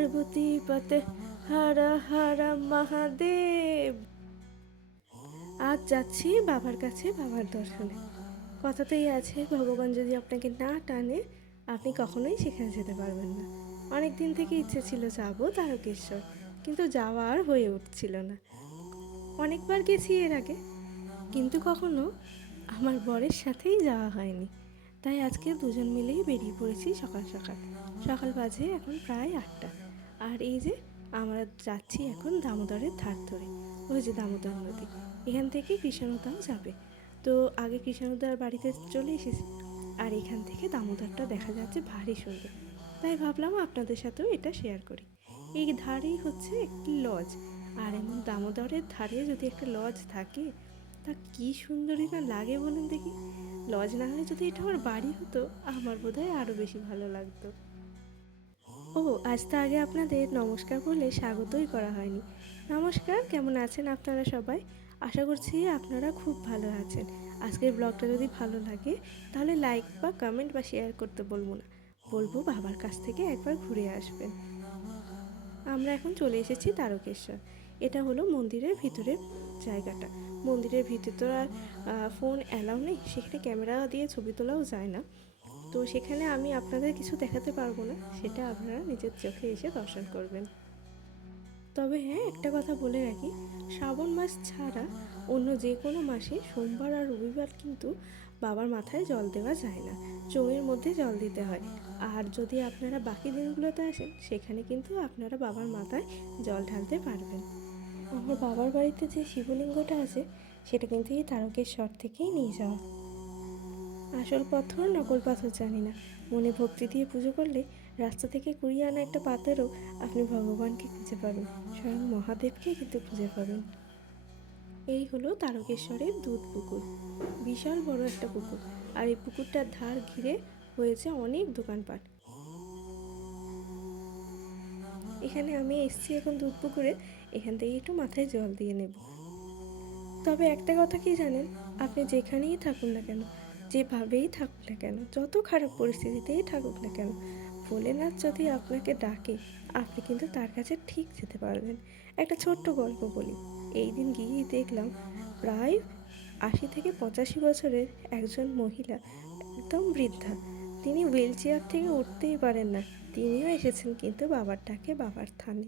পার্বতী পতে হর হর মহাদেব। আজ যাচ্ছি বাবার কাছে, বাবার দর্শনে। কথাতেই আছে, ভগবান যদি আপনাকে না টানে আপনি কখনোই সেখানে যেতে পারবেন না। অনেক দিন থেকে ইচ্ছে ছিল যাবো তারকেশ্বর, কিন্তু যাওয়া আর হয়ে উঠছিল না। অনেকবার গেছি এর আগে, কিন্তু কখনো আমার বরের সাথেই যাওয়া হয়নি। তাই আজকে দুজন মিলেই বেরিয়ে পড়েছি সকাল সকাল। সকাল বাজে এখন প্রায় 8টা। আর এই যে আমরা যাচ্ছি এখন দামোদরের ধার ধরে। ওই যে দামোদর নদী, এখান থেকে কৃষ্ণদাও যাবে। তো আগে কৃষ্ণদার বাড়িতে চলে এসেছি, আর এখান থেকে দামোদরটা দেখা যাচ্ছে ভারী সুন্দর। তাই ভাবলাম আপনাদের সাথেও এটা শেয়ার করি। এই ধারেই হচ্ছে একটি লজ, আর এমন দামোদরের ধারে যদি একটা লজ থাকে তা কী সুন্দরই না লাগে বলুন দেখি। লজ না হয়ে যদি এটা আমার বাড়ি হতো, আমার বোধহয় আরও বেশি ভালো লাগতো। ও আজ তো আগে আপনাদের নমস্কার বলে স্বাগতই করা হয়নি। নমস্কার, কেমন আছেন আপনারা সবাই? আশা করছি আপনারা খুব ভালো আছেন। আজকের ব্লগটা যদি ভালো লাগে তাহলে লাইক বা কমেন্ট বা শেয়ার করতে বলবো না, বলবো বাবার কাছ থেকে একবার ঘুরে আসবেন। আমরা এখন চলে এসেছি তারকেশ্বর। এটা হলো মন্দিরের ভিতরের জায়গাটা। মন্দিরের ভিতরে তো আর ফোন অ্যালাউ নেই, সেখানে ক্যামেরা দিয়ে ছবি তোলাও যায় না। তো সেখানে আমি আপনাদের কিছু দেখাতে পারবো না, সেটা আপনারা নিজের চোখে এসে দর্শন করবেন। তবে হ্যাঁ, একটা কথা বলে রাখি, শ্রাবণ মাস ছাড়া অন্য যে কোনো মাসে সোমবার আর রবিবার কিন্তু বাবার মাথায় জল দেওয়া যায় না, চোঙের মধ্যে জল দিতে হয়। আর যদি আপনারা বাকি দিনগুলোতে আসেন সেখানে কিন্তু আপনারা বাবার মাথায় জল ঢালতে পারবেন। আমার বাবার বাড়িতে যে শিবলিঙ্গটা আছে সেটা কিন্তু এই তারকেশ্বর থেকেই নিয়ে যাওয়া। আসল পাথর নকল পাথর জানি না, মনে ভক্তি দিয়ে পুজো করলে রাস্তা থেকে কুড়িয়ে আনা একটা পাথরও আপনি ভগবানকে খুঁজে পাবেন, স্বয়ং মহাদেবকে কিন্তু খুঁজে পাবেন। এই হলো তারকেশ্বরের দুধ পুকুর। বিশাল বড় একটা পুকুর, আর এই পুকুরটার ধার ঘিরে হয়েছে অনেক দোকানপাট। এখানে আমি এসছি এখন দুধ পুকুরে, এখান থেকে একটু মাথায় জল দিয়ে নেব। তবে একটা কথা কি জানেন, আপনি যেখানেই থাকুন না কেন, যেভাবেই থাকুক না কেন, যত খারাপ পরিস্থিতিতেই থাকুক না কেন, ভোলেনাথ যদি আপনাকে ডাকে আপনি কিন্তু তার কাছে ঠিক যেতে পারবেন। একটা ছোট্ট গল্প বলি। এই দিন গিয়েই দেখলাম প্রায় 80 থেকে 85 বছরের একজন মহিলা, একদম বৃদ্ধা, তিনি হুইল চেয়ার থেকে উঠতেই পারেন না, তিনিও এসেছেন কিন্তু বাবার ডাকে, বাবার থানে।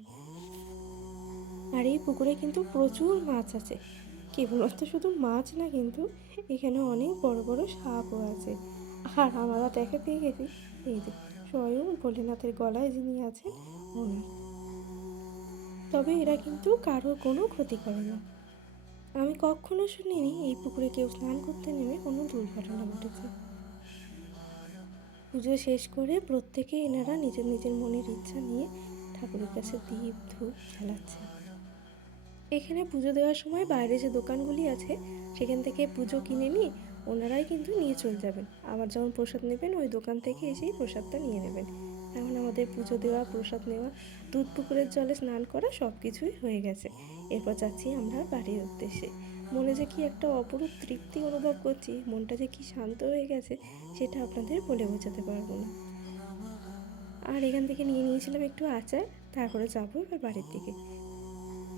আর এই পুকুরে কিন্তু প্রচুর মাছ আছে। কেবলমাত্র শুধু মাছ না, কিন্তু এখানে অনেক বড় বড় সাপও আছে। আর আমরা দেখা পেয়ে গেছি এই যে স্বয়ং ভোলেনাথের গলায় যিনি আছেন ওনার। তবে এরা কিন্তু কারোর কোনো ক্ষতি করে না। আমি কখনো শুনিনি এই পুকুরে কেউ স্নান করতে নেমে কোনো দুর্ঘটনা ঘটেছে। পুজো শেষ করে প্রত্যেকে এনারা নিজের নিজের মনের ইচ্ছা নিয়ে ঠাকুরের কাছে দীপ ধূপ জ্বালাচ্ছেন। এখানে পুজো দেওয়ার সময় বাইরে যে দোকানগুলি আছে সেখান থেকে পুজো কিনে নিয়ে ওনারাই কিন্তু নিয়ে চলে যাবেন। আবার যখন প্রসাদ নেবেন ওই দোকান থেকে এসেই প্রসাদটা নিয়ে নেবেন। এখন আমাদের পুজো দেওয়া, প্রসাদ নেওয়া, দুধ পুকুরের জলে স্নান করা সব কিছুই হয়ে গেছে। এরপর যাচ্ছি আমরা বাড়ির উদ্দেশ্যে। মনে যে কি একটা অপরূপ তৃপ্তি অনুভব করছি, মনটা যে কি শান্ত হয়ে গেছে সেটা আপনাদের বলে বোঝাতে পারবো না। আর এখান থেকে নিয়ে নিয়েছিলাম একটু আচার, তারপরে যাবো এবার বাড়ির দিকে।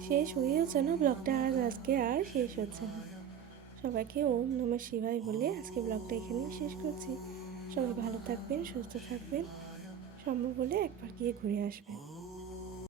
শেষ হয়েও যেন ব্লগটা আজকে আর শেষ হচ্ছে না। সবাইকে ওম নমঃ শিবায় বলে আজকে ব্লগটা এখানেই শেষ করছি। সবাই ভালো থাকবেন, সুস্থ থাকবেন, সম্ভব হলে একবার গিয়ে ঘুরে আসবেন।